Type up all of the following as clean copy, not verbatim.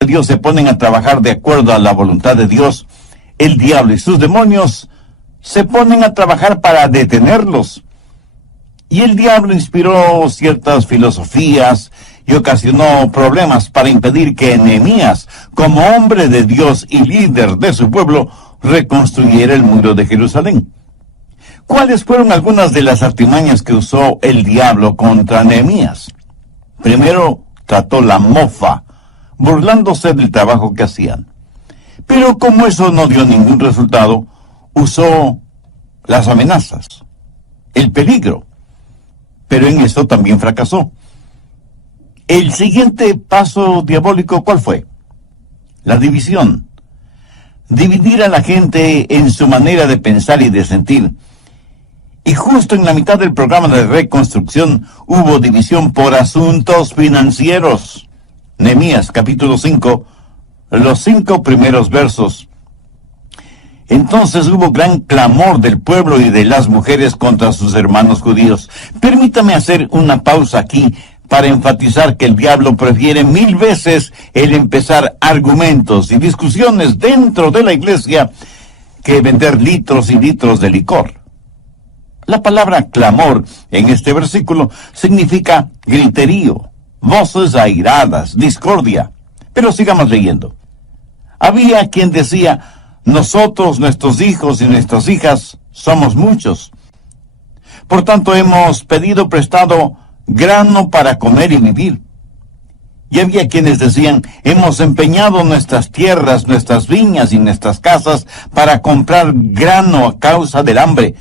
de Dios se ponen a trabajar de acuerdo a la voluntad de Dios, el diablo y sus demonios se ponen a trabajar para detenerlos. Y el diablo inspiró ciertas filosofías y ocasionó problemas para impedir que Nehemías, como hombre de Dios y líder de su pueblo, reconstruyera el muro de Jerusalén. ¿Cuáles fueron algunas de las artimañas que usó el diablo contra Nehemías? Primero, trató la mofa, burlándose del trabajo que hacían. Pero como eso no dio ningún resultado, usó las amenazas, el peligro. Pero en eso también fracasó. El siguiente paso diabólico, ¿cuál fue? La división. Dividir a la gente en su manera de pensar y de sentir. Y justo en la mitad del programa de reconstrucción hubo división por asuntos financieros. Nehemías capítulo 5, los 5 primeros versos. Entonces hubo gran clamor del pueblo y de las mujeres contra sus hermanos judíos. Permítame hacer una pausa aquí para enfatizar que el diablo prefiere 1000 veces el empezar argumentos y discusiones dentro de la iglesia que vender litros y litros de licor. La palabra clamor en este versículo significa griterío, voces airadas, discordia. Pero sigamos leyendo. Había quien decía: nosotros, nuestros hijos y nuestras hijas, somos muchos. Por tanto, hemos pedido prestado grano para comer y vivir. Y había quienes decían: hemos empeñado nuestras tierras, nuestras viñas y nuestras casas para comprar grano a causa del hambre.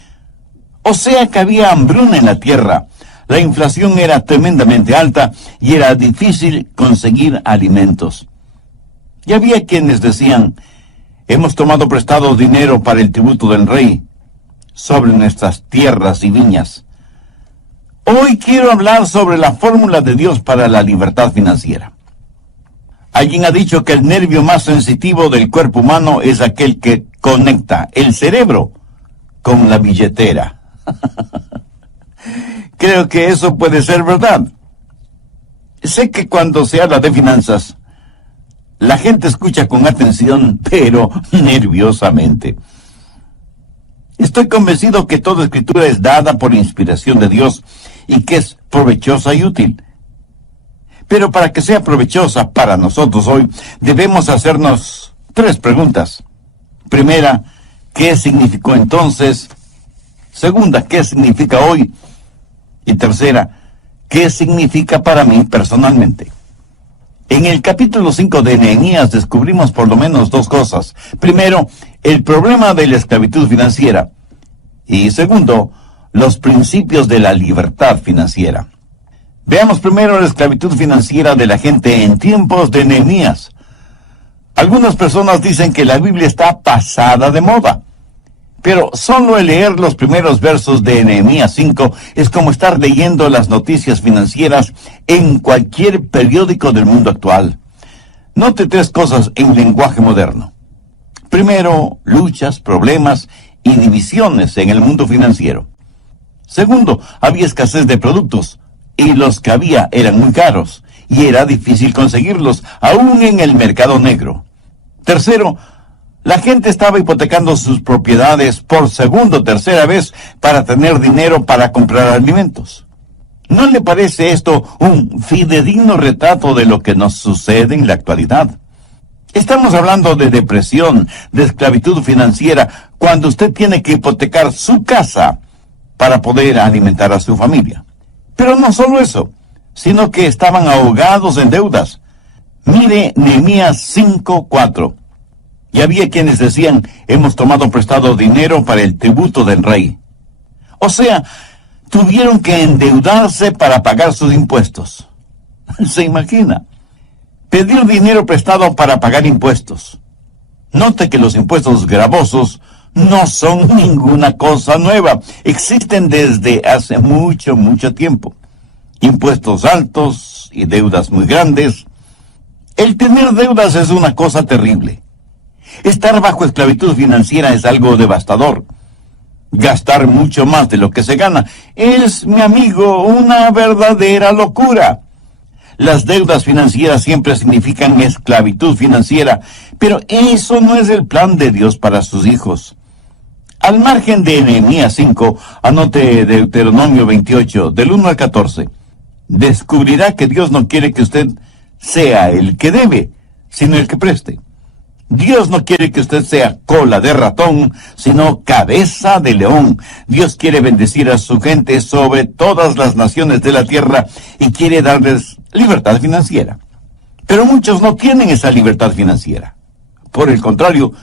O sea que había hambruna en la tierra. La inflación era tremendamente alta y era difícil conseguir alimentos. Y había quienes decían: hemos tomado prestado dinero para el tributo del rey sobre nuestras tierras y viñas. Hoy quiero hablar sobre la fórmula de Dios para la libertad financiera. Alguien ha dicho que el nervio más sensitivo del cuerpo humano es aquel que conecta el cerebro con la billetera. Creo que eso puede ser verdad. Sé que cuando se habla de finanzas, la gente escucha con atención, pero nerviosamente. Estoy convencido que toda escritura es dada por inspiración de Dios y que es provechosa y útil. Pero para que sea provechosa para nosotros hoy, debemos hacernos 3 preguntas. Primera, ¿qué significó entonces? Segunda, ¿qué significa hoy? Y tercera, ¿qué significa para mí personalmente? En el capítulo 5 de Nehemías descubrimos por lo menos 2 cosas. Primero, el problema de la esclavitud financiera. Y segundo, los principios de la libertad financiera. Veamos primero la esclavitud financiera de la gente en tiempos de Nehemías. Algunas personas dicen que la Biblia está pasada de moda. Pero solo el leer los primeros versos de Nehemías 5 es como estar leyendo las noticias financieras en cualquier periódico del mundo actual. Note 3 cosas en lenguaje moderno. Primero, luchas, problemas y divisiones en el mundo financiero. Segundo, había escasez de productos y los que había eran muy caros y era difícil conseguirlos, aún en el mercado negro. Tercero, la gente estaba hipotecando sus propiedades por segunda o tercera vez para tener dinero para comprar alimentos. ¿No le parece esto un fidedigno retrato de lo que nos sucede en la actualidad? Estamos hablando de depresión, de esclavitud financiera, cuando usted tiene que hipotecar su casa para poder alimentar a su familia. Pero no solo eso, sino que estaban ahogados en deudas. Mire Nehemías 5:4. Y había quienes decían: hemos tomado prestado dinero para el tributo del rey. O sea, tuvieron que endeudarse para pagar sus impuestos. ¿Se imagina? Pedir dinero prestado para pagar impuestos. Note que los impuestos gravosos no son ninguna cosa nueva. Existen desde hace mucho, mucho tiempo. Impuestos altos y deudas muy grandes. El tener deudas es una cosa terrible. Estar bajo esclavitud financiera es algo devastador. Gastar mucho más de lo que se gana es, mi amigo, una verdadera locura. Las deudas financieras siempre significan esclavitud financiera, pero eso no es el plan de Dios para sus hijos. Al margen de Nehemías 5, anote Deuteronomio 28, del 1 al 14. Descubrirá que Dios no quiere que usted sea el que debe, sino el que preste. Dios no quiere que usted sea cola de ratón, sino cabeza de león. Dios quiere bendecir a su gente sobre todas las naciones de la tierra y quiere darles libertad financiera. Pero muchos no tienen esa libertad financiera. Por el contrario,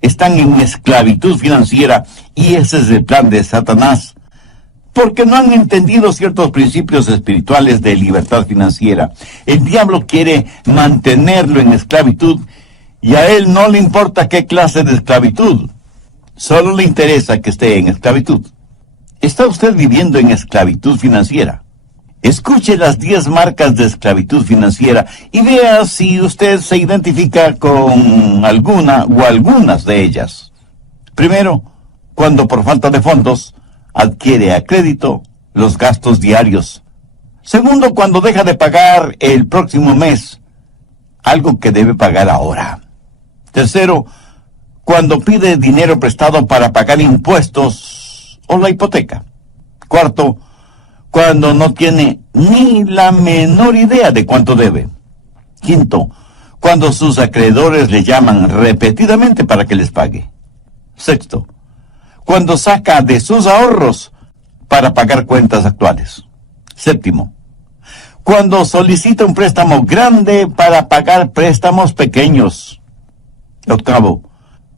están en esclavitud financiera y ese es el plan de Satanás, porque no han entendido ciertos principios espirituales de libertad financiera. El diablo quiere mantenerlo en esclavitud y a él no le importa qué clase de esclavitud, solo le interesa que esté en esclavitud. ¿Está usted viviendo en esclavitud financiera? Escuche las 10 marcas de esclavitud financiera y vea si usted se identifica con alguna o algunas de ellas. Primero, cuando por falta de fondos adquiere a crédito los gastos diarios. Segundo, cuando deja de pagar el próximo mes algo que debe pagar ahora. Tercero, cuando pide dinero prestado para pagar impuestos o la hipoteca. Cuarto, cuando no tiene ni la menor idea de cuánto debe. Quinto, cuando sus acreedores le llaman repetidamente para que les pague. Sexto, cuando saca de sus ahorros para pagar cuentas actuales. Séptimo, cuando solicita un préstamo grande para pagar préstamos pequeños. Octavo,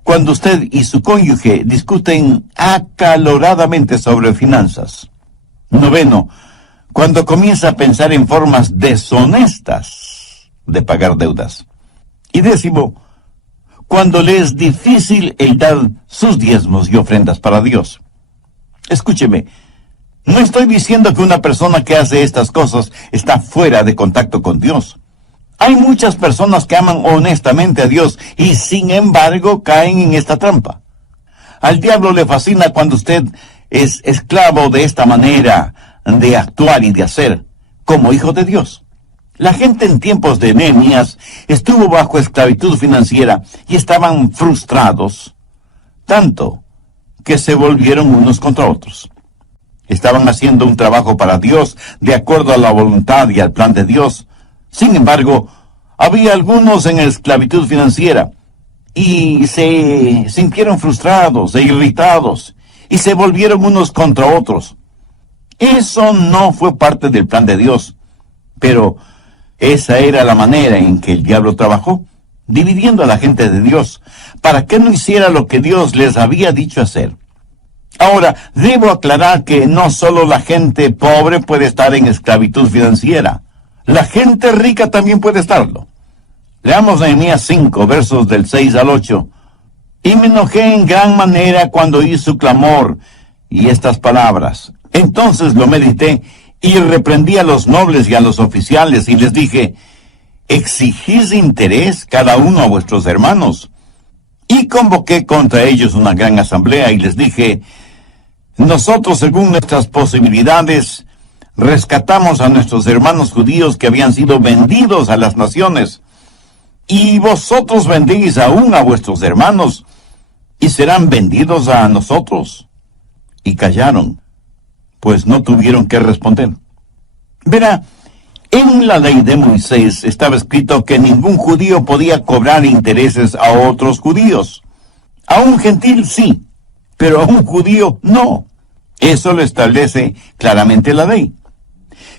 cuando usted y su cónyuge discuten acaloradamente sobre finanzas. Noveno, cuando comienza a pensar en formas deshonestas de pagar deudas. Y décimo, cuando le es difícil el dar sus diezmos y ofrendas para Dios. Escúcheme, no estoy diciendo que una persona que hace estas cosas está fuera de contacto con Dios. Hay muchas personas que aman honestamente a Dios y sin embargo caen en esta trampa. Al diablo le fascina cuando usted es esclavo de esta manera de actuar y de hacer como hijo de Dios. La gente en tiempos de Nehemías estuvo bajo esclavitud financiera y estaban frustrados, tanto que se volvieron unos contra otros. Estaban haciendo un trabajo para Dios de acuerdo a la voluntad y al plan de Dios. Sin embargo, había algunos en esclavitud financiera y se sintieron frustrados e irritados y se volvieron unos contra otros. Eso no fue parte del plan de Dios, pero esa era la manera en que el diablo trabajó, dividiendo a la gente de Dios, para que no hiciera lo que Dios les había dicho hacer. Ahora, debo aclarar que no solo la gente pobre puede estar en esclavitud financiera. La gente rica también puede estarlo. Leamos Nehemías 5, versos del 6 al 8. Y me enojé en gran manera cuando oí su clamor y estas palabras. Entonces lo medité y reprendí a los nobles y a los oficiales y les dije, exigís interés cada uno a vuestros hermanos. Y convoqué contra ellos una gran asamblea y les dije, nosotros según nuestras posibilidades rescatamos a nuestros hermanos judíos que habían sido vendidos a las naciones, y vosotros vendéis aún a vuestros hermanos, y serán vendidos a nosotros. Y callaron, pues no tuvieron que responder. Verá, en la ley de Moisés estaba escrito que ningún judío podía cobrar intereses a otros judíos. A un gentil sí, pero a un judío no. Eso lo establece claramente la ley.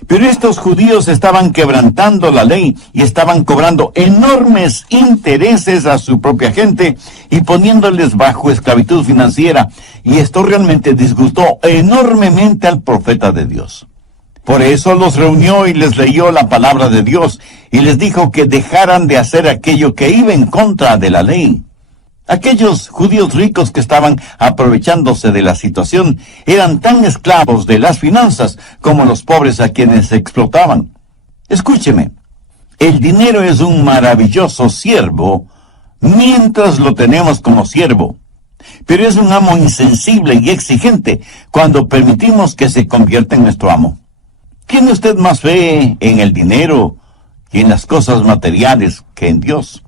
Pero estos judíos estaban quebrantando la ley y estaban cobrando enormes intereses a su propia gente y poniéndoles bajo esclavitud financiera. Y esto realmente disgustó enormemente al profeta de Dios. Por eso los reunió y les leyó la palabra de Dios y les dijo que dejaran de hacer aquello que iba en contra de la ley. Aquellos judíos ricos que estaban aprovechándose de la situación eran tan esclavos de las finanzas como los pobres a quienes explotaban. Escúcheme, el dinero es un maravilloso siervo mientras lo tenemos como siervo, pero es un amo insensible y exigente cuando permitimos que se convierta en nuestro amo. ¿Tiene usted más fe en el dinero y en las cosas materiales que en Dios?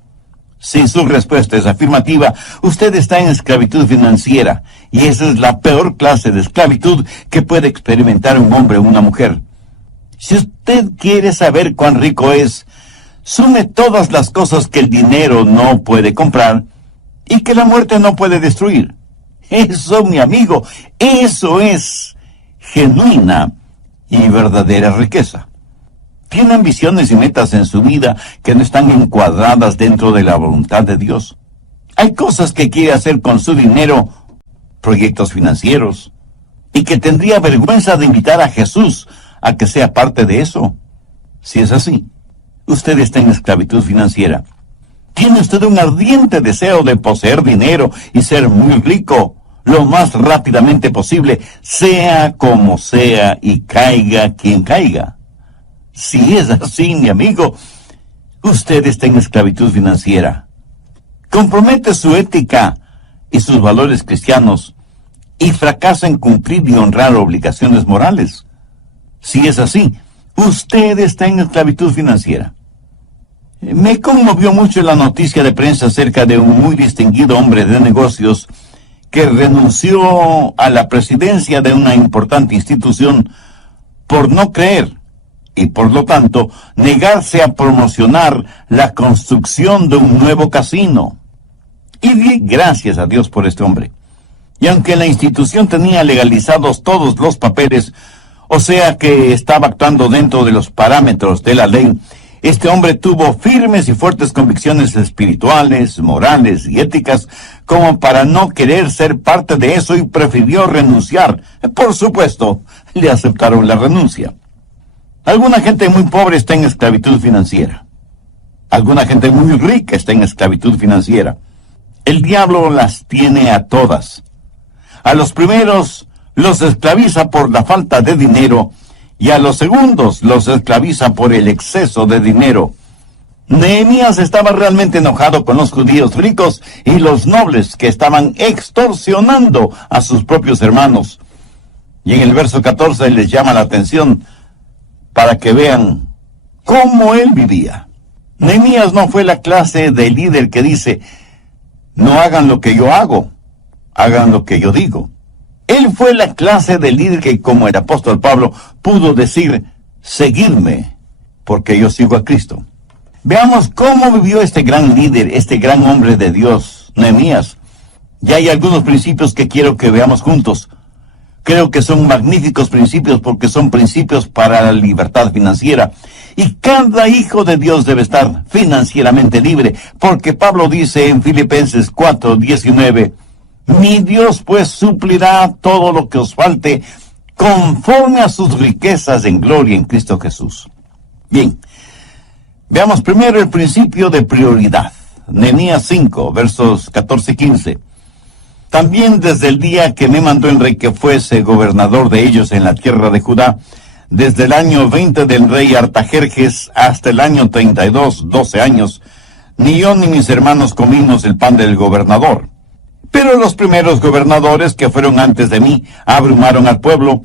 Si su respuesta es afirmativa, usted está en esclavitud financiera, y esa es la peor clase de esclavitud que puede experimentar un hombre o una mujer. Si usted quiere saber cuán rico es, sume todas las cosas que el dinero no puede comprar y que la muerte no puede destruir. Eso, mi amigo, eso es genuina y verdadera riqueza. Tiene ambiciones y metas en su vida que no están encuadradas dentro de la voluntad de Dios. Hay cosas que quiere hacer con su dinero, proyectos financieros, y que tendría vergüenza de invitar a Jesús a que sea parte de eso. Si es así, usted está en esclavitud financiera. ¿Tiene usted un ardiente deseo de poseer dinero y ser muy rico lo más rápidamente posible, sea como sea y caiga quien caiga? Si es así, mi amigo, usted está en esclavitud financiera. Compromete su ética y sus valores cristianos y fracasa en cumplir y honrar obligaciones morales. Si es así, usted está en esclavitud financiera. Me conmovió mucho la noticia de prensa acerca de un muy distinguido hombre de negocios que renunció a la presidencia de una importante institución por no creer y por lo tanto negarse a promocionar la construcción de un nuevo casino. Y di gracias a Dios por este hombre. Y aunque la institución tenía legalizados todos los papeles, o sea que estaba actuando dentro de los parámetros de la ley, este hombre tuvo firmes y fuertes convicciones espirituales, morales y éticas como para no querer ser parte de eso y prefirió renunciar. Por supuesto, le aceptaron la renuncia. Alguna gente muy pobre está en esclavitud financiera. Alguna gente muy rica está en esclavitud financiera. El diablo las tiene a todas. A los primeros los esclaviza por la falta de dinero y a los segundos los esclaviza por el exceso de dinero. Nehemías estaba realmente enojado con los judíos ricos y los nobles que estaban extorsionando a sus propios hermanos. Y en el verso 14 les llama la atención para que vean cómo él vivía. Nehemías no fue la clase de líder que dice, no hagan lo que yo hago, hagan lo que yo digo. Él fue la clase de líder que, como el apóstol Pablo, pudo decir, seguidme, porque yo sigo a Cristo. Veamos cómo vivió este gran líder, este gran hombre de Dios, Nehemías. Ya hay algunos principios que quiero que veamos juntos. Creo que son magníficos principios porque son principios para la libertad financiera. Y cada hijo de Dios debe estar financieramente libre, porque Pablo dice en Filipenses 4:19, mi Dios pues suplirá todo lo que os falte conforme a sus riquezas en gloria en Cristo Jesús. Bien, veamos primero el principio de prioridad. Nehemías 5, versos 14 y 15. También desde el día que me mandó el rey que fuese gobernador de ellos en la tierra de Judá, desde el año 20 del rey Artajerjes hasta el año 32, 12 años, ni yo ni mis hermanos comimos el pan del gobernador. Pero los primeros gobernadores que fueron antes de mí abrumaron al pueblo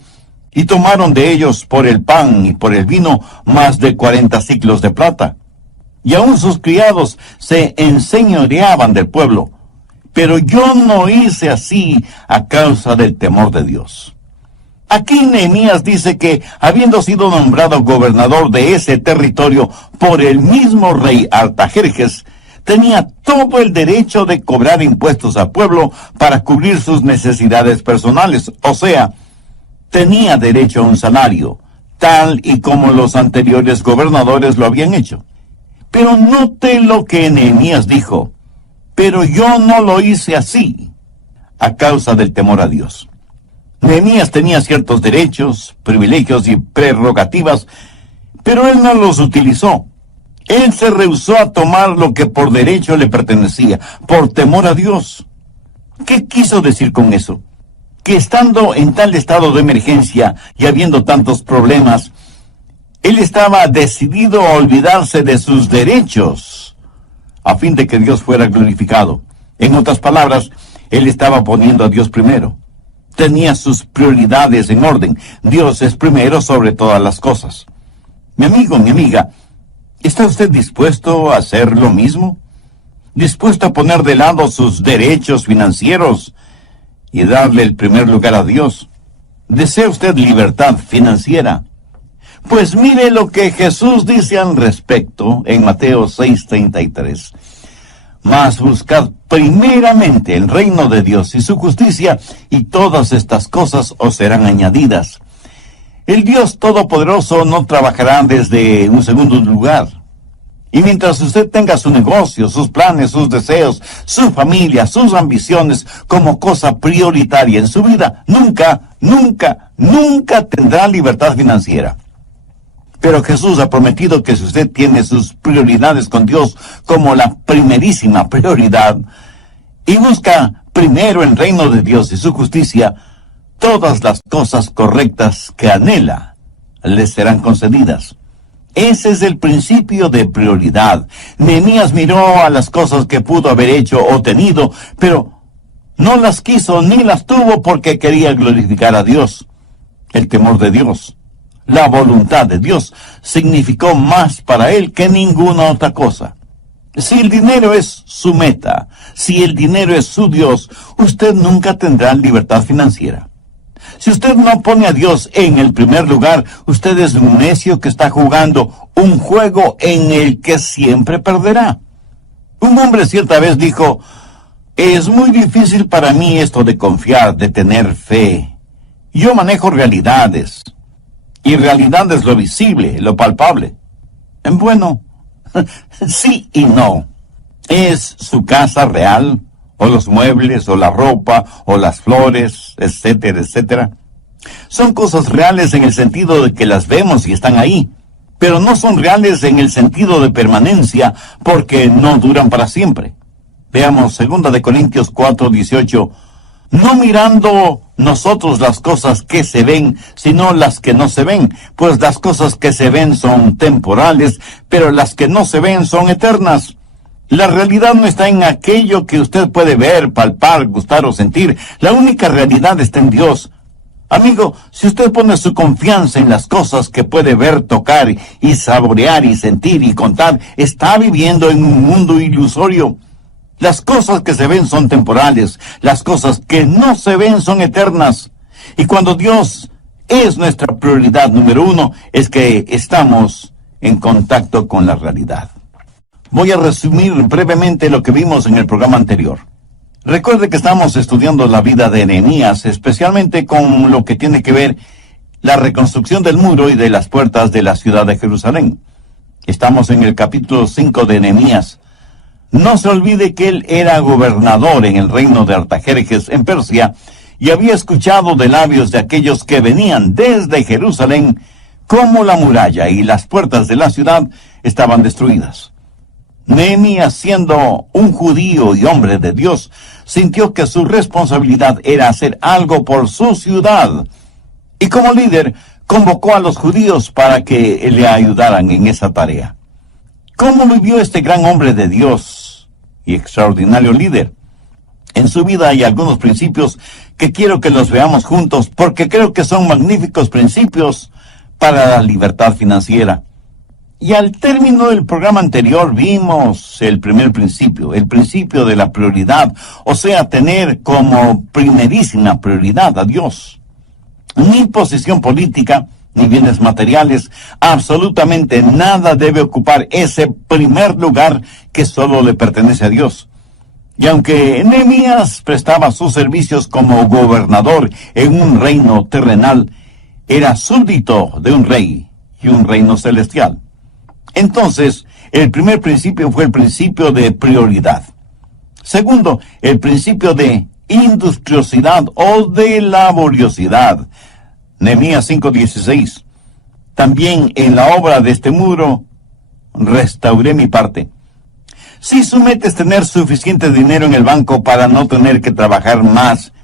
y tomaron de ellos por el pan y por el vino más de 40 siclos de plata. Y aun sus criados se enseñoreaban del pueblo. Pero yo no hice así a causa del temor de Dios. Aquí Nehemías dice que, habiendo sido nombrado gobernador de ese territorio por el mismo rey Artajerjes, tenía todo el derecho de cobrar impuestos al pueblo para cubrir sus necesidades personales. O sea, tenía derecho a un salario, tal y como los anteriores gobernadores lo habían hecho. Pero note lo que Nehemías dijo. Pero yo no lo hice así, a causa del temor a Dios. Nehemías tenía ciertos derechos, privilegios y prerrogativas, pero él no los utilizó. Él se rehusó a tomar lo que por derecho le pertenecía, por temor a Dios. ¿Qué quiso decir con eso? Que estando en tal estado de emergencia y habiendo tantos problemas, él estaba decidido a olvidarse de sus derechos, a fin de que Dios fuera glorificado. En otras palabras, él estaba poniendo a Dios primero. Tenía sus prioridades en orden. Dios es primero sobre todas las cosas. Mi amigo, mi amiga, ¿Está usted dispuesto a hacer lo mismo? ¿Dispuesto a poner de lado sus derechos financieros y darle el primer lugar a Dios? ¿Desea usted libertad financiera? Pues mire lo que Jesús dice al respecto en Mateo 6:33. Mas buscad primeramente el reino de Dios y su justicia, y todas estas cosas os serán añadidas. El Dios Todopoderoso no trabajará desde un segundo lugar. Y mientras usted tenga su negocio, sus planes, sus deseos, su familia, sus ambiciones como cosa prioritaria en su vida, nunca tendrá libertad financiera. Pero Jesús ha prometido que si usted tiene sus prioridades con Dios como la primerísima prioridad, y busca primero el reino de Dios y su justicia, todas las cosas correctas que anhela le serán concedidas. Ese es el principio de prioridad. Nehemías miró a las cosas que pudo haber hecho o tenido, pero no las quiso ni las tuvo porque quería glorificar a Dios. El temor de Dios, la voluntad de Dios, significó más para él que ninguna otra cosa. Si el dinero es su meta, si el dinero es su Dios, usted nunca tendrá libertad financiera. Si usted no pone a Dios en el primer lugar, usted es un necio que está jugando un juego en el que siempre perderá. Un hombre cierta vez dijo: es muy difícil para mí esto de confiar, de tener fe. Yo manejo realidades. Y realidad es lo visible, lo palpable. Bueno, sí y no. ¿Es su casa real? ¿O los muebles, o la ropa, o las flores, etcétera, etcétera? Son cosas reales en el sentido de que las vemos y están ahí, pero no son reales en el sentido de permanencia, porque no duran para siempre. Veamos 2 Corintios 4:18. No mirando nosotros las cosas que se ven, sino las que no se ven, pues las cosas que se ven son temporales, pero las que no se ven son eternas. La realidad no está en aquello que usted puede ver, palpar, gustar o sentir. La única realidad está en Dios. Amigo, si usted pone su confianza en las cosas que puede ver, tocar y saborear y sentir y contar, está viviendo en un mundo ilusorio. Las cosas que se ven son temporales, las cosas que no se ven son eternas. Y cuando Dios es nuestra prioridad número uno, es que estamos en contacto con la realidad. Voy a resumir brevemente lo que vimos en el programa anterior. Recuerde que estamos estudiando la vida de Nehemías, especialmente con lo que tiene que ver la reconstrucción del muro y de las puertas de la ciudad de Jerusalén. Estamos en el capítulo 5 de Nehemías. No se olvide que él era gobernador en el reino de Artajerjes en Persia y había escuchado de labios de aquellos que venían desde Jerusalén cómo la muralla y las puertas de la ciudad estaban destruidas. Nehemías, siendo un judío y hombre de Dios, sintió que su responsabilidad era hacer algo por su ciudad. Y como líder, convocó a los judíos para que le ayudaran en esa tarea. ¿Cómo vivió este gran hombre de Dios y extraordinario líder? En su vida hay algunos principios que quiero que los veamos juntos, porque creo que son magníficos principios para la libertad financiera. Y al término del programa anterior vimos el primer principio, el principio de la prioridad, o sea, tener como primerísima prioridad a Dios. Ni posición política, ni bienes materiales, absolutamente nada debe ocupar ese primer lugar que solo le pertenece a Dios. Y aunque Nehemías prestaba sus servicios como gobernador en un reino terrenal, era súbdito de un rey y un reino celestial. Entonces, el primer principio fue el principio de prioridad. Segundo, el principio de industriosidad o de laboriosidad. Nehemías 5:16. También en la obra de este muro restauré mi parte. Si su meta es tener suficiente dinero en el banco para no tener que trabajar más,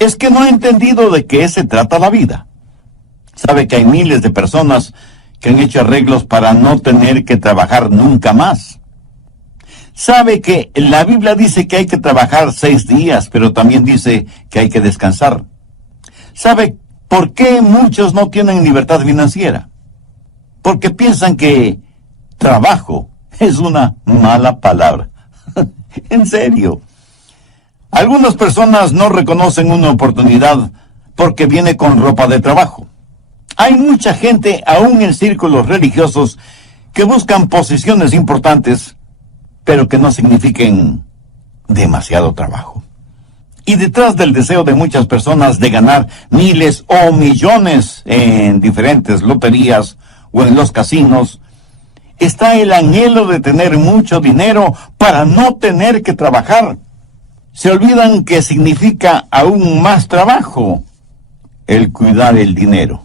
es que no ha entendido de qué se trata la vida. Sabe que hay miles de personas que han hecho arreglos para no tener que trabajar nunca más. Sabe que la Biblia dice que hay que trabajar 6 días, pero también dice que hay que descansar. ¿Sabe por qué muchos no tienen libertad financiera? Porque piensan que Trabajo es una mala palabra. En serio. Algunas personas no reconocen una oportunidad porque viene con ropa de trabajo. Hay mucha gente, aún en círculos religiosos, que buscan posiciones importantes, pero que no signifiquen demasiado trabajo. Y detrás del deseo de muchas personas de ganar miles o millones en diferentes loterías o en los casinos, está el anhelo de tener mucho dinero para no tener que trabajar. Se olvidan que significa aún más trabajo el cuidar el dinero.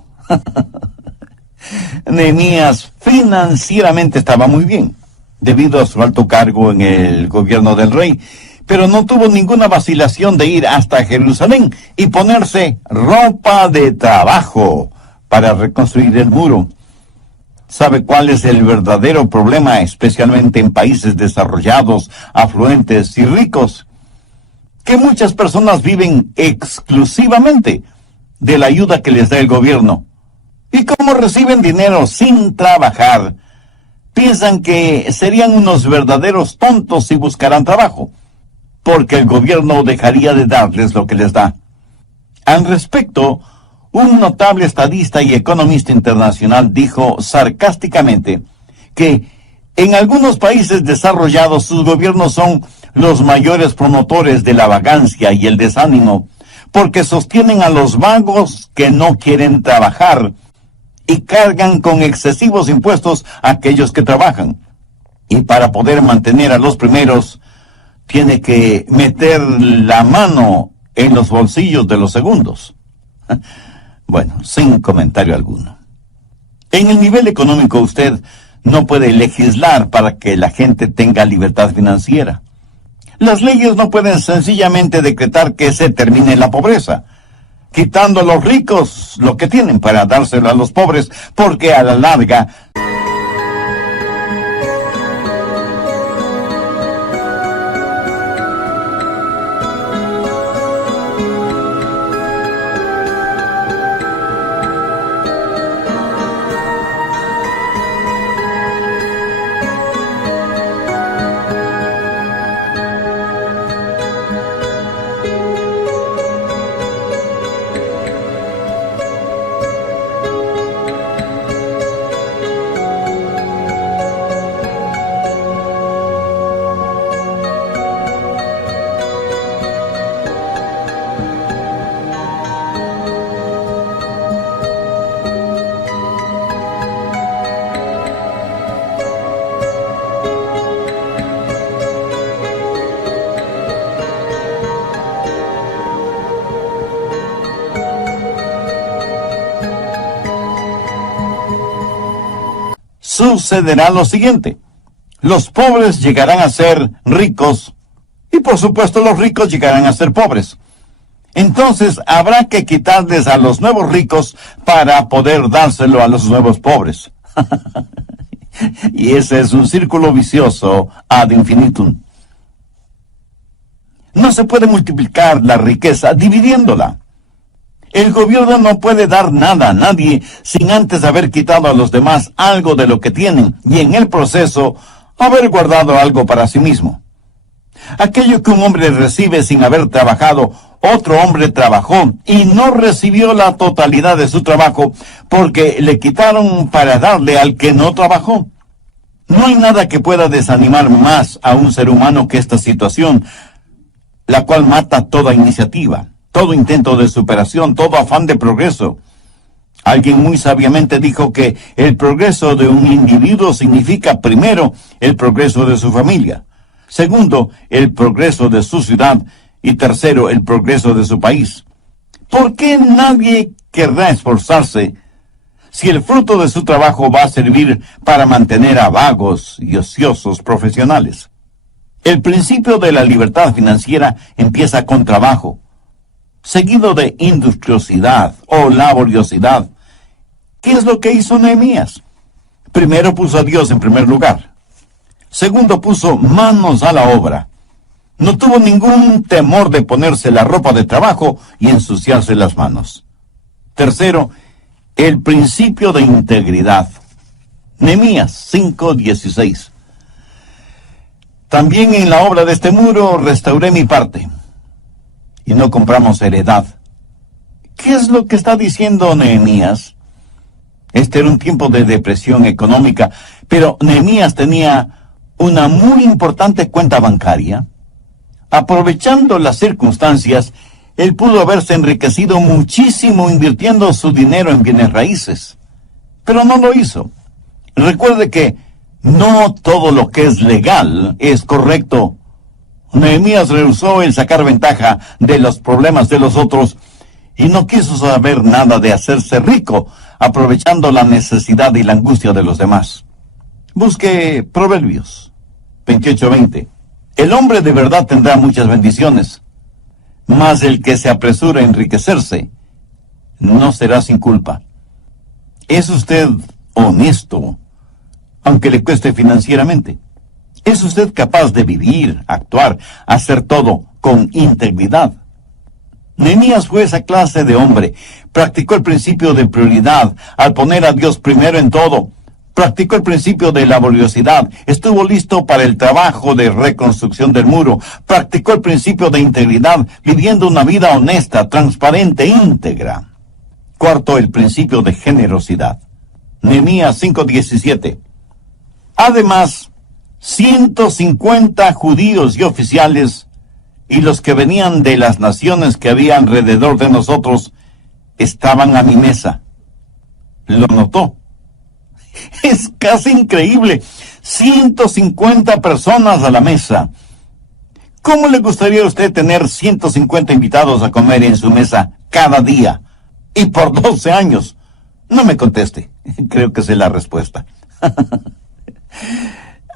Nehemías financieramente estaba muy bien, debido a su alto cargo en el gobierno del rey, pero no tuvo ninguna vacilación de ir hasta Jerusalén y ponerse ropa de trabajo para reconstruir el muro. ¿Sabe cuál es el verdadero problema, especialmente en países desarrollados, afluentes y ricos? Que muchas personas viven exclusivamente de la ayuda que les da el gobierno. Y como reciben dinero sin trabajar, piensan que serían unos verdaderos tontos si buscaran trabajo, porque el gobierno dejaría de darles lo que les da. Al respecto, un notable estadista y economista internacional dijo sarcásticamente que en algunos países desarrollados sus gobiernos son los mayores promotores de la vagancia y el desánimo, porque sostienen a los vagos que no quieren trabajar y cargan con excesivos impuestos a aquellos que trabajan. Y para poder mantener a los primeros, tiene que meter la mano en los bolsillos de los segundos. Bueno, sin comentario alguno. En el nivel económico usted no puede legislar para que la gente tenga libertad financiera. Las leyes no pueden sencillamente decretar que se termine la pobreza, quitando a los ricos lo que tienen para dárselo a los pobres, porque a la larga sucederá lo siguiente: los pobres llegarán a ser ricos y por supuesto los ricos llegarán a ser pobres. Entonces habrá que quitarles a los nuevos ricos para poder dárselo a los nuevos pobres. Y ese es un círculo vicioso ad infinitum. No se puede multiplicar la riqueza dividiéndola. El gobierno no puede dar nada a nadie sin antes haber quitado a los demás algo de lo que tienen y en el proceso haber guardado algo para sí mismo. Aquello que un hombre recibe sin haber trabajado, otro hombre trabajó y no recibió la totalidad de su trabajo porque le quitaron para darle al que no trabajó. No hay nada que pueda desanimar más a un ser humano que esta situación, la cual mata toda iniciativa, todo intento de superación, todo afán de progreso. Alguien muy sabiamente dijo que el progreso de un individuo significa, primero, el progreso de su familia, segundo, el progreso de su ciudad y tercero, el progreso de su país. ¿Por qué nadie querrá esforzarse si el fruto de su trabajo va a servir para mantener a vagos y ociosos profesionales? El principio de la libertad financiera empieza con trabajo, seguido de industriosidad o laboriosidad. ¿Qué es lo que hizo Nehemías? Primero puso a Dios en primer lugar. Segundo, puso manos a la obra. No tuvo ningún temor de ponerse la ropa de trabajo y ensuciarse las manos. Tercero, el principio de integridad. Nehemías 5:16. También en la obra de este muro restauré mi parte, y no compramos heredad. ¿Qué es lo que está diciendo Nehemías? Este era un tiempo de depresión económica, pero Nehemías tenía una muy importante cuenta bancaria. Aprovechando las circunstancias, él pudo haberse enriquecido muchísimo invirtiendo su dinero en bienes raíces, pero no lo hizo. Recuerde que no todo lo que es legal es correcto. Nehemías rehusó el sacar ventaja de los problemas de los otros y no quiso saber nada de hacerse rico, aprovechando la necesidad y la angustia de los demás. Busque Proverbios 28:20. El hombre de verdad tendrá muchas bendiciones, mas el que se apresura a enriquecerse no será sin culpa. ¿Es usted honesto, aunque le cueste financieramente? ¿Es usted capaz de vivir, actuar, hacer todo con integridad? Nehemías fue esa clase de hombre. Practicó el principio de prioridad al poner a Dios primero en todo. Practicó el principio de laboriosidad. Estuvo listo para el trabajo de reconstrucción del muro. Practicó el principio de integridad, viviendo una vida honesta, transparente, íntegra. Cuarto, el principio de generosidad. Nehemías 5:17. Además, 150 judíos y oficiales y los que venían de las naciones que había alrededor de nosotros estaban a mi mesa. Lo notó. Es casi increíble. 150 personas a la mesa. ¿Cómo le gustaría a usted tener 150 invitados a comer en su mesa cada día? Y por 12 años. No me conteste. Creo que sé la respuesta.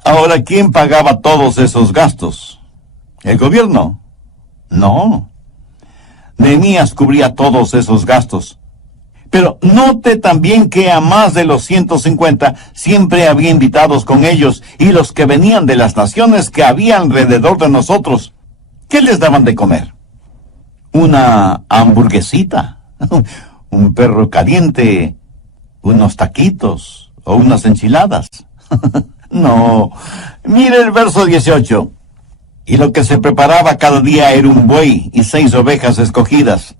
Ahora, ¿quién pagaba todos esos gastos? ¿El gobierno? No. Nehemías cubría todos esos gastos. Pero note también que a más de los 150 siempre había invitados con ellos y los que venían de las naciones que había alrededor de nosotros. ¿Qué les daban de comer? ¿Una hamburguesita? ¿Un perro caliente? ¿Unos taquitos? ¿O unas enchiladas? No. Mire el verso 18. Y lo que se preparaba cada día era un buey y 6 ovejas escogidas.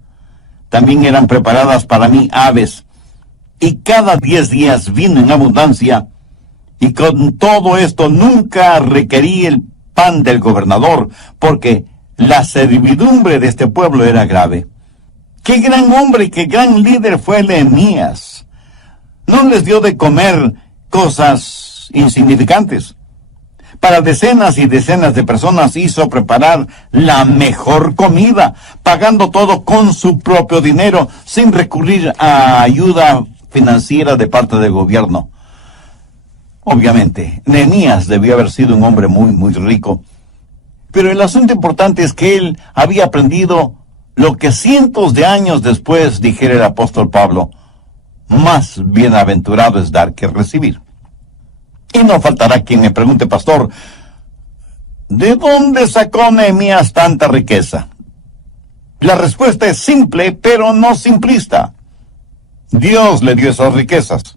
También eran preparadas para mí aves. Y cada 10 días vino en abundancia. Y con todo esto nunca requerí el pan del gobernador, porque la servidumbre de este pueblo era grave. ¡Qué gran hombre y qué gran líder fue Nehemías! No les dio de comer cosas insignificantes. Para decenas y decenas de personas hizo preparar la mejor comida, pagando todo con su propio dinero, sin recurrir a ayuda financiera de parte del gobierno. Obviamente, Nehemías debió haber sido un hombre muy rico. Pero el asunto importante es que él había aprendido lo que cientos de años después dijera el apóstol Pablo: más bienaventurado es dar que recibir. Y no faltará quien me pregunte: pastor, ¿de dónde sacó Nehemías tanta riqueza? La respuesta es simple, pero no simplista. Dios le dio esas riquezas.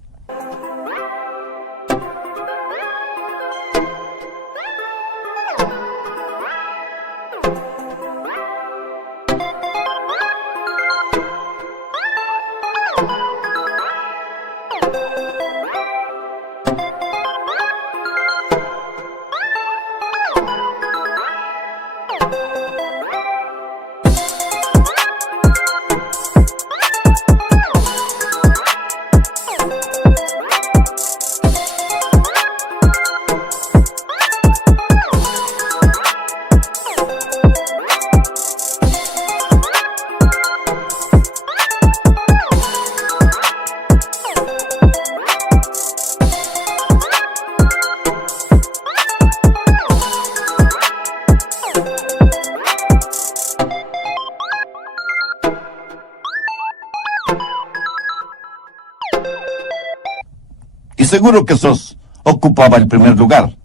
Y seguro que Sos ocupaba el primer lugar.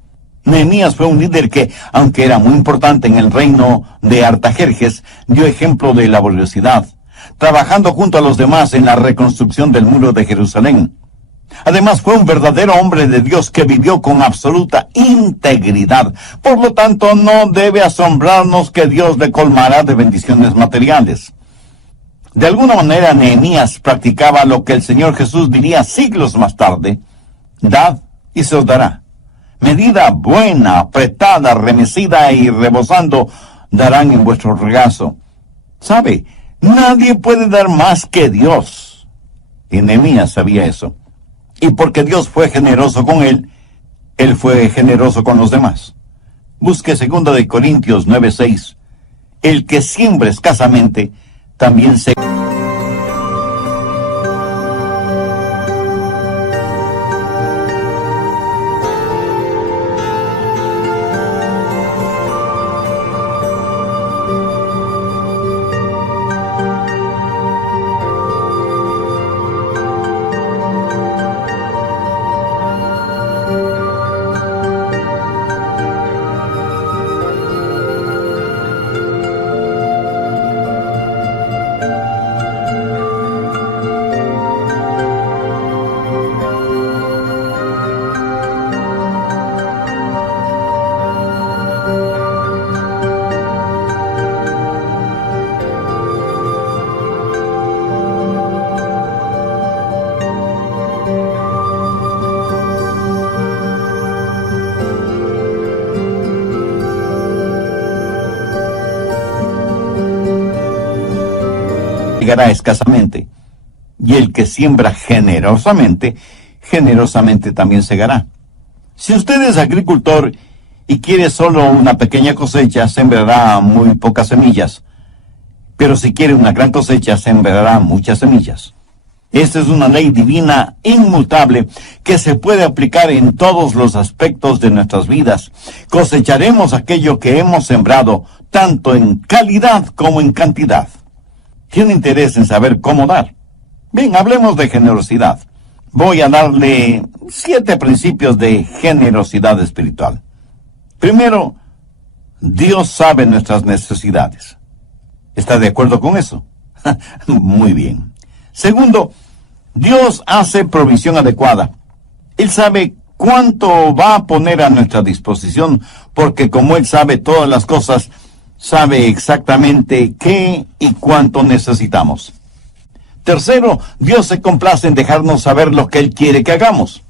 Nehemías fue un líder que, aunque era muy importante en el reino de Artajerjes, dio ejemplo de laboriosidad, trabajando junto a los demás en la reconstrucción del muro de Jerusalén. Además, fue un verdadero hombre de Dios que vivió con absoluta integridad. Por lo tanto, no debe asombrarnos que Dios le colmará de bendiciones materiales. De alguna manera, Nehemías practicaba lo que el Señor Jesús diría siglos más tarde: dad y se os dará. Medida buena, apretada, remecida y rebosando, darán en vuestro regazo. ¿Sabe? Nadie puede dar más que Dios. Y Nehemías sabía eso. Y porque Dios fue generoso con él fue generoso con los demás. Busque 2 de Corintios 9:6. El que siembra escasamente, también se... llegará escasamente, y el que siembra generosamente, generosamente también segará. Si usted es agricultor y quiere solo una pequeña cosecha, sembrará muy pocas semillas, pero si quiere una gran cosecha, sembrará muchas semillas. Esta es una ley divina inmutable que se puede aplicar en todos los aspectos de nuestras vidas. Cosecharemos aquello que hemos sembrado, tanto en calidad como en cantidad. ¿Tiene interés en saber cómo dar? Bien, hablemos de generosidad. Voy a darle 7 principios de generosidad espiritual. Primero, Dios sabe nuestras necesidades. ¿Está de acuerdo con eso? Muy bien. Segundo, Dios hace provisión adecuada. Él sabe cuánto va a poner a nuestra disposición, porque como Él sabe todas las cosas, sabe exactamente qué y cuánto necesitamos. Tercero, Dios se complace en dejarnos saber lo que Él quiere que hagamos.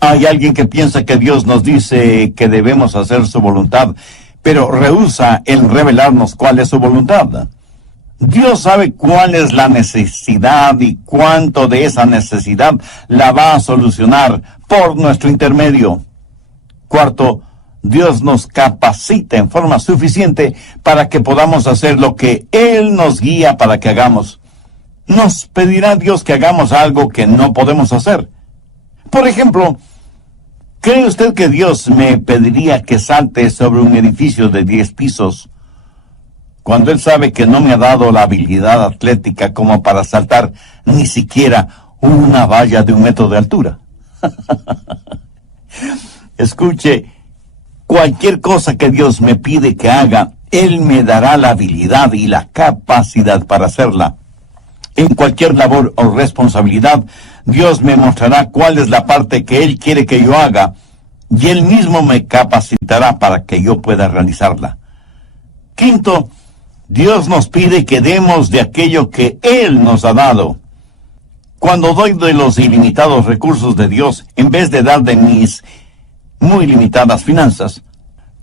Hay alguien que piensa que Dios nos dice que debemos hacer su voluntad, pero rehúsa en revelarnos cuál es su voluntad. Dios sabe cuál es la necesidad y cuánto de esa necesidad la va a solucionar por nuestro intermedio. Cuarto, Dios nos capacita en forma suficiente para que podamos hacer lo que Él nos guía para que hagamos. Nos pedirá Dios que hagamos algo que no podemos hacer. Por ejemplo, ¿cree usted que Dios me pediría que salte sobre un edificio de 10 pisos cuando Él sabe que no me ha dado la habilidad atlética como para saltar ni siquiera una valla de 1 metro de altura? Escuche, cualquier cosa que Dios me pide que haga, Él me dará la habilidad y la capacidad para hacerla. En cualquier labor o responsabilidad, Dios me mostrará cuál es la parte que Él quiere que yo haga, y Él mismo me capacitará para que yo pueda realizarla. Quinto, Dios nos pide que demos de aquello que Él nos ha dado. Cuando doy de los ilimitados recursos de Dios, en vez de dar de mis muy limitadas finanzas,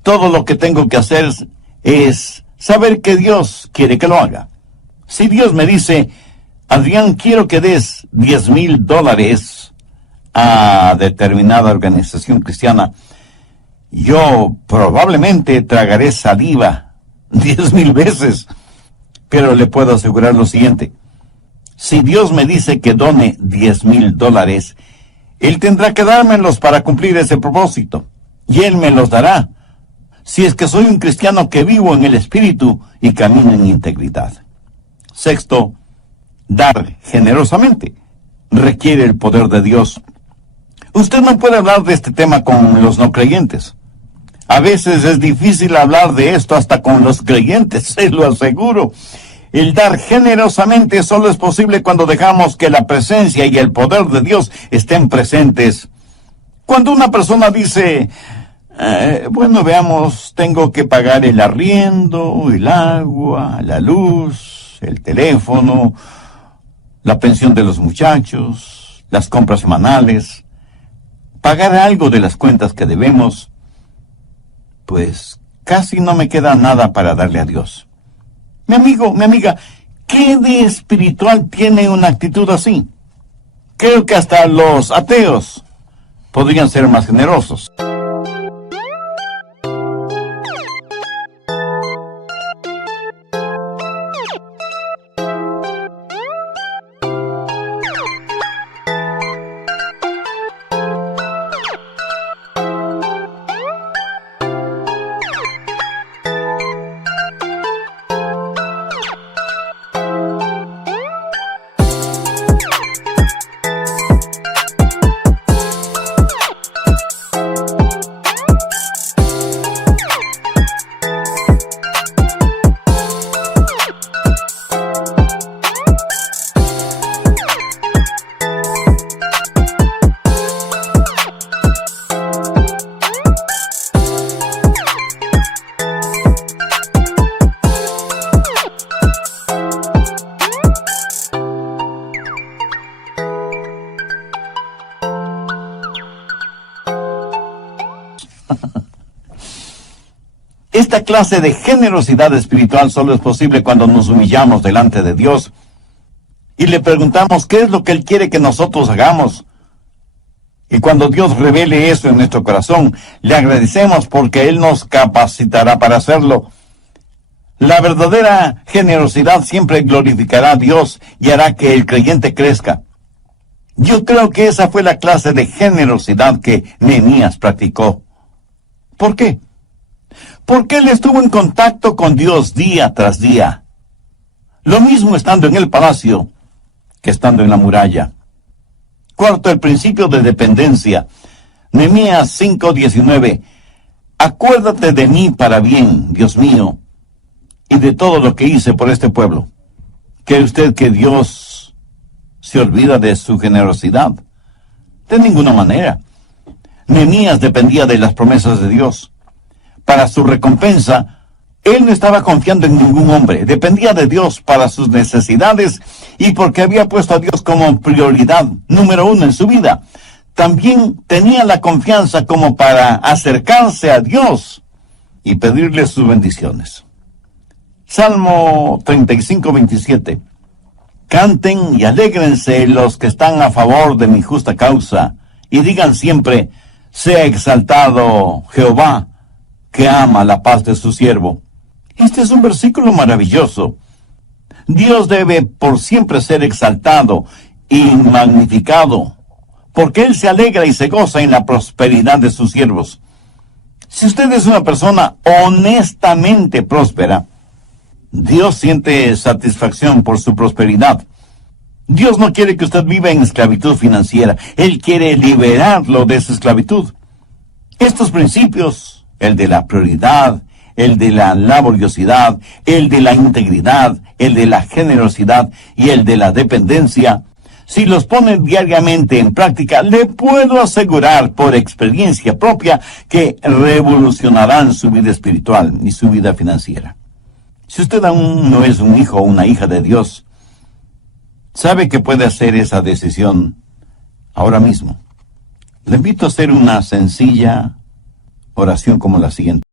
todo lo que tengo que hacer es saber que Dios quiere que lo haga. Si Dios me dice, Adrián, quiero que des $10,000 a determinada organización cristiana, yo probablemente tragaré saliva 10,000 veces, pero le puedo asegurar lo siguiente: si Dios me dice que done $10,000, Él tendrá que dármelos para cumplir ese propósito, y Él me los dará, si es que soy un cristiano que vivo en el Espíritu y camino en integridad. Sexto, dar generosamente requiere el poder de Dios. Usted no puede hablar de este tema con los no creyentes. A veces es difícil hablar de esto hasta con los creyentes, se lo aseguro. El dar generosamente solo es posible cuando dejamos que la presencia y el poder de Dios estén presentes. Cuando una persona dice, bueno, veamos, tengo que pagar el arriendo, el agua, la luz, el teléfono, la pensión de los muchachos, las compras semanales, pagar algo de las cuentas que debemos, pues casi no me queda nada para darle a Dios. Mi amigo, mi amiga, ¿qué de espiritual tiene una actitud así? Creo que hasta los ateos podrían ser más generosos. Esta clase de generosidad espiritual solo es posible cuando nos humillamos delante de Dios y le preguntamos qué es lo que Él quiere que nosotros hagamos. Y cuando Dios revele eso en nuestro corazón, le agradecemos porque Él nos capacitará para hacerlo. La verdadera generosidad siempre glorificará a Dios y hará que el creyente crezca. Yo creo que esa fue la clase de generosidad que Nehemías practicó. ¿Por qué? Porque él estuvo en contacto con Dios día tras día. Lo mismo estando en el palacio que estando en la muralla. Cuarto, el principio de dependencia. Nehemías 5:19. Acuérdate de mí para bien, Dios mío, y de todo lo que hice por este pueblo. ¿Cree usted que Dios se olvida de su generosidad? De ninguna manera. Nehemías dependía de las promesas de Dios. Para su recompensa, él no estaba confiando en ningún hombre, dependía de Dios para sus necesidades y porque había puesto a Dios como prioridad número 1 en su vida. También tenía la confianza como para acercarse a Dios y pedirle sus bendiciones. Salmo 35:27. Canten y alégrense los que están a favor de mi justa causa, y digan siempre, sea exaltado Jehová, que ama la paz de su siervo. Este es un versículo maravilloso. Dios debe por siempre ser exaltado y magnificado, porque Él se alegra y se goza en la prosperidad de sus siervos. Si usted es una persona honestamente próspera, Dios siente satisfacción por su prosperidad. Dios no quiere que usted viva en esclavitud financiera. Él quiere liberarlo de esa esclavitud. Estos principios, el de la prioridad, el de la laboriosidad, el de la integridad, el de la generosidad y el de la dependencia, si los pone diariamente en práctica, le puedo asegurar por experiencia propia que revolucionarán su vida espiritual y su vida financiera. Si usted aún no es un hijo o una hija de Dios, sabe que puede hacer esa decisión ahora mismo. Le invito a hacer una sencilla oración como la siguiente.